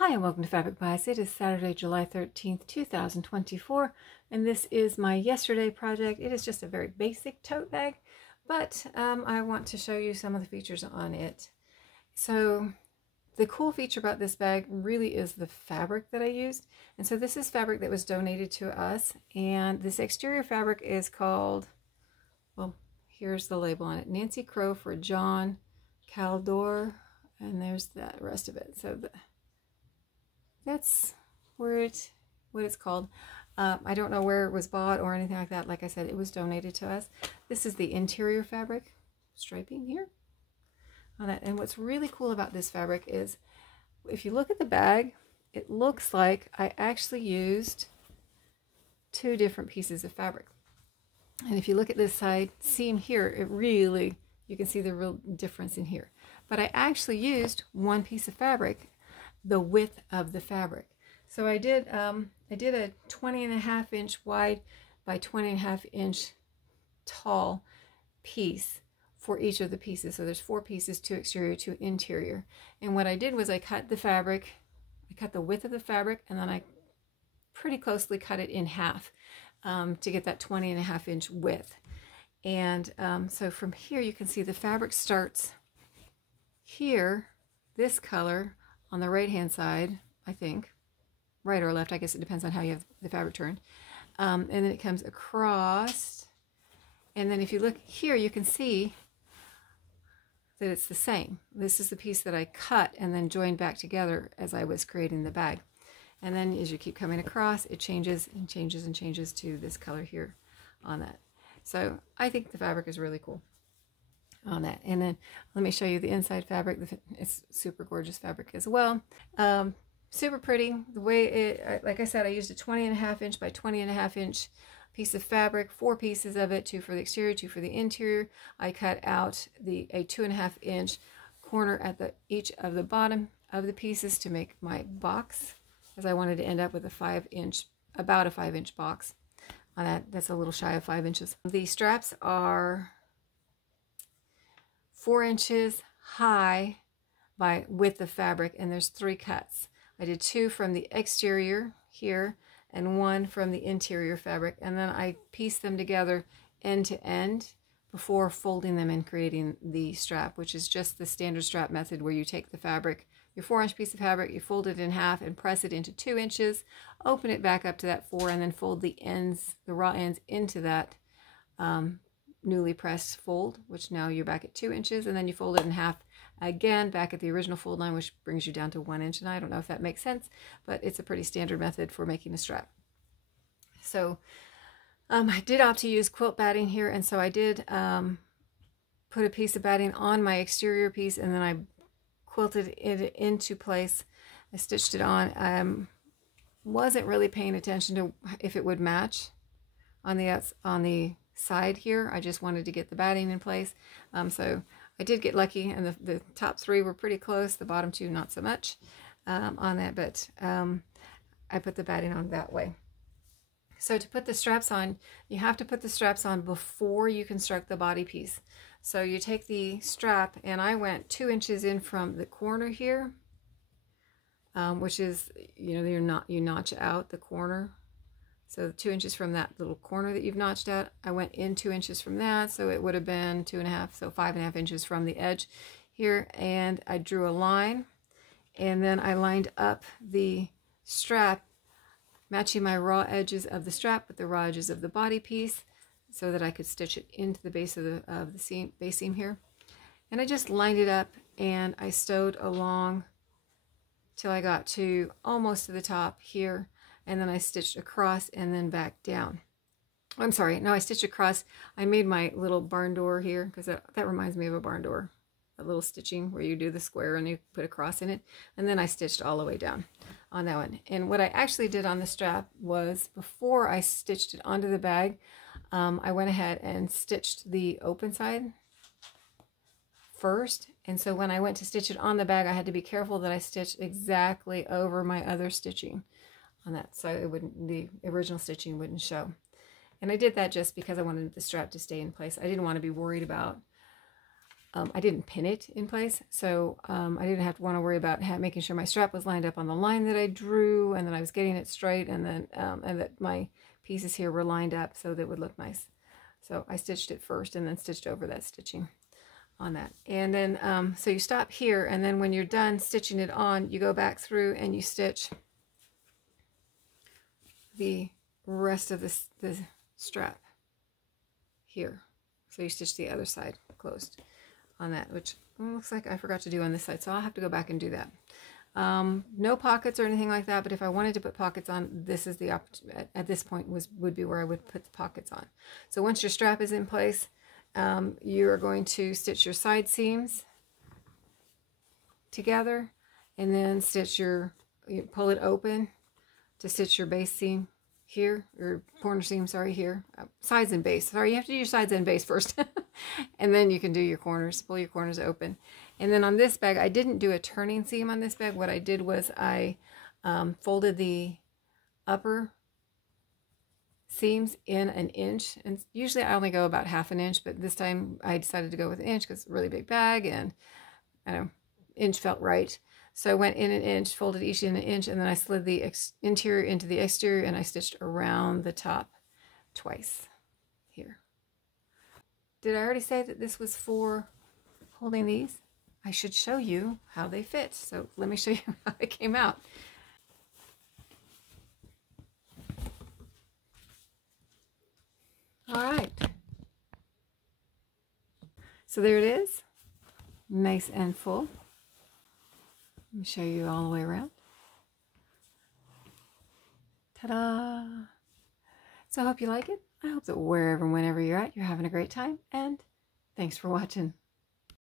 Hi and welcome to Fabric Bias. It is Saturday, July 13th, 2024, and this is my yesterday project. It is just a very basic tote bag, but I want to show you some of the features on it. So the cool feature about this bag really is the fabric that I used. And so this is fabric that was donated to us, and this exterior fabric is called, well, here's the label on it, Nancy Crow for John Caldor, and there's the rest of it. So that's what it's called. I don't know where it was bought or anything like that. Like I said, it was donated to us. This is the interior fabric striping here on that. And what's really cool about this fabric is if you look at the bag, it looks like I actually used two different pieces of fabric. And if you look at this side seam here, you can see the real difference in here. But I actually used one piece of fabric, the width of the fabric. So I did a 20.5 inch wide by 20.5 inch tall piece for each of the pieces. So there's 4 pieces, 2 exterior, 2 interior. And what I did was I cut the fabric, I cut the width of the fabric, and then I pretty closely cut it in half to get that 20.5 inch width. And so from here you can see the fabric starts here, this color, on the right hand side, I think, right or left, I guess it depends on how you have the fabric turned, and then it comes across, and then if you look here you can see that it's the same. This is the piece that I cut and then joined back together as I was creating the bag, and then as you keep coming across it changes and changes and changes to this color here on that. So I think the fabric is really cool on that. And then let me show you the inside fabric. It's super gorgeous fabric as well. Super pretty. The way it, like I said, I used a 20.5 inch by 20.5 inch piece of fabric, 4 pieces of it, 2 for the exterior, 2 for the interior. I cut out a 2.5 inch corner at each of the bottom of the pieces to make my box, as I wanted to end up with about a 5 inch box on that. That's a little shy of 5 inches. The straps are 4 inches high by width of fabric, and there's 3 cuts. I did 2 from the exterior here and 1 from the interior fabric, and then I pieced them together end to end before folding them and creating the strap, which is just the standard strap method where you take the fabric, your 4 inch piece of fabric, you fold it in half and press it into 2 inches, open it back up to that 4, and then fold the ends, the raw ends, into that newly pressed fold, which now you're back at 2 inches, and then you fold it in half again back at the original fold line, which brings you down to 1 inch. And I don't know if that makes sense, but it's a pretty standard method for making a strap. So I did opt to use quilt batting here, and so I did put a piece of batting on my exterior piece, and then I quilted it into place. I stitched it on. Wasn't really paying attention to if it would match on the side here. I just wanted to get the batting in place. So I did get lucky, and the top 3 were pretty close, the bottom 2 not so much on that, but I put the batting on that way. So to put the straps on, you have to put the straps on before you construct the body piece. So you take the strap, and I went 2 inches in from the corner here, which is, you notch out the corner. So 2 inches from that little corner that you've notched out, I went in 2 inches from that, so it would have been 2.5, so 5.5 inches from the edge here, and I drew a line, and then I lined up the strap, matching my raw edges of the strap with the raw edges of the body piece, so that I could stitch it into the base of the seam, base seam here. And I just lined it up, and I sewed along till I got to almost to the top here. And then I stitched across and then back down. I'm sorry, no, I stitched across. I made my little barn door here because that reminds me of a barn door. A little stitching where you do the square and you put a cross in it. And then I stitched all the way down on that one. And what I actually did on the strap was, before I stitched it onto the bag, I went ahead and stitched the open side first. And so when I went to stitch it on the bag, I had to be careful that I stitched exactly over my other stitching on that, so the original stitching wouldn't show. And I did that just because I wanted the strap to stay in place. I didn't want to be worried about I didn't pin it in place, so I didn't have to want to worry about making sure my strap was lined up on the line that I drew, and then I was getting it straight, and then and that my pieces here were lined up so that it would look nice. So I stitched it first and then stitched over that stitching on that. And then so you stop here, and then when you're done stitching it on, you go back through and you stitch the rest of the strap here. So you stitch the other side closed on that, which looks like I forgot to do on this side, so I'll have to go back and do that. No pockets or anything like that, but if I wanted to put pockets on, this is the at this point would be where I would put the pockets on. So once your strap is in place, you're going to stitch your side seams together, and then you pull it open to stitch your base seam here, or corner seam, sorry, here. Sides and base. Sorry, you have to do your sides and base first. And then you can do your corners, pull your corners open. And then on this bag, I didn't do a turning seam on this bag. What I did was I folded the upper seams in 1 inch. And usually I only go about 1/2 inch, but this time I decided to go with 1 inch because it's a really big bag, and I don't know, inch felt right. So I went in 1 inch, folded each in 1 inch, and then I slid the interior into the exterior, and I stitched around the top twice here. Did I already say that this was for holding these? I should show you how they fit. So let me show you how they came out. All right. So there it is. Nice and full. Let me show you all the way around. Ta-da! So I hope you like it. I hope that wherever and whenever you're at, you're having a great time. And thanks for watching.